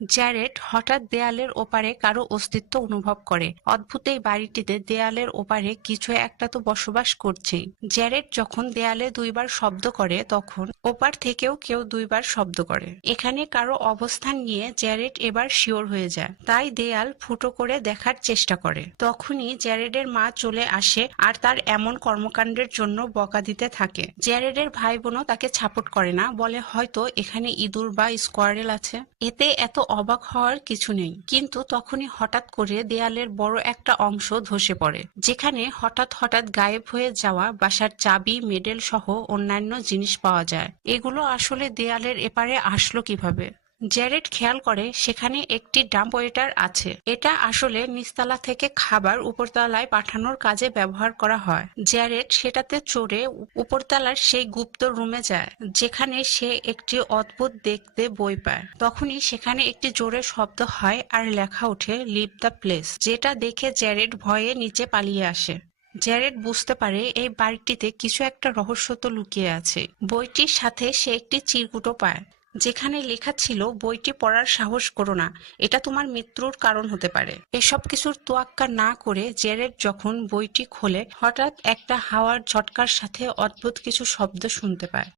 Jared হঠাৎ দেয়ালের ওপারে কারো অস্তিত্ব অনুভব করে। অদ্ভুত এই বাড়িটিতে দেয়ালের ওপারে কিছু একটা তো বসবাস করছেই। জ্যারেড যখন দেয়ালে দুইবার শব্দ করে তখন ওপার থেকেও কেউ দুইবার শব্দ করে। এখানে কারো অবস্থান নিয়ে জ্যারেড এবার শিওর হয়ে যায়, তাই দেয়াল ফুটো করে দেখার চেষ্টা করে। তখনই জ্যারেডের মা চলে আসে আর তার এমন কর্মকাণ্ডের জন্য বকা দিতে থাকে। জ্যারেডের ভাই বোনও তাকে সাপোর্ট করে না, বলে হয়তো এখানে ইঁদুর বা স্কোয়ারেল আছে। এতে এত অবাক হওয়ার কিছু নেই, কিন্তু তখনই হঠাৎ করে দেয়ালের বড় একটা অংশ ধসে পড়ে, যেখানে হঠাৎ হঠাৎ গায়েব হয়ে যাওয়া বাসার চাবি, মেডেল সহ অন্যান্য জিনিস পাওয়া যায়। এগুলো আসলে দেয়ালের এপারে আসলো কিভাবে? জ্যারেড খেয়াল করে সেখানে একটি ডাম্প ওয়েটার আছে। এটা আসলে নিচতলা থেকে খাবার উপরতলায় পাঠানোর কাজে ব্যবহার করা হয়। জ্যারেড সেটাতে চড়ে উপরতলার সেই গুপ্ত রুমে যায়, যেখানে সে একটি অদ্ভুত দেখতে বই পায়। তখনই সেখানে একটি জোরে শব্দ হয় আর লেখা ওঠে লিভ দ্য প্লেস, যেটা দেখে জ্যারেড ভয়ে নিচে পালিয়ে আসে। জ্যারেড বুঝতে পারে এই বাড়িটিতে কিছু একটা রহস্য তো লুকিয়ে আছে। বইটির সাথে সে একটি চিরকুটও পায়, যেখানে লেখা ছিল বইটি পড়ার সাহস করো না, এটা তোমার মৃত্যুর কারণ হতে পারে। এসব কিছুর তোয়াক্কা না করে জেরেড যখন বইটি খোলে, হঠাৎ একটা হাওয়ার ঝটকার সাথে অদ্ভুত কিছু শব্দ শুনতে পায়।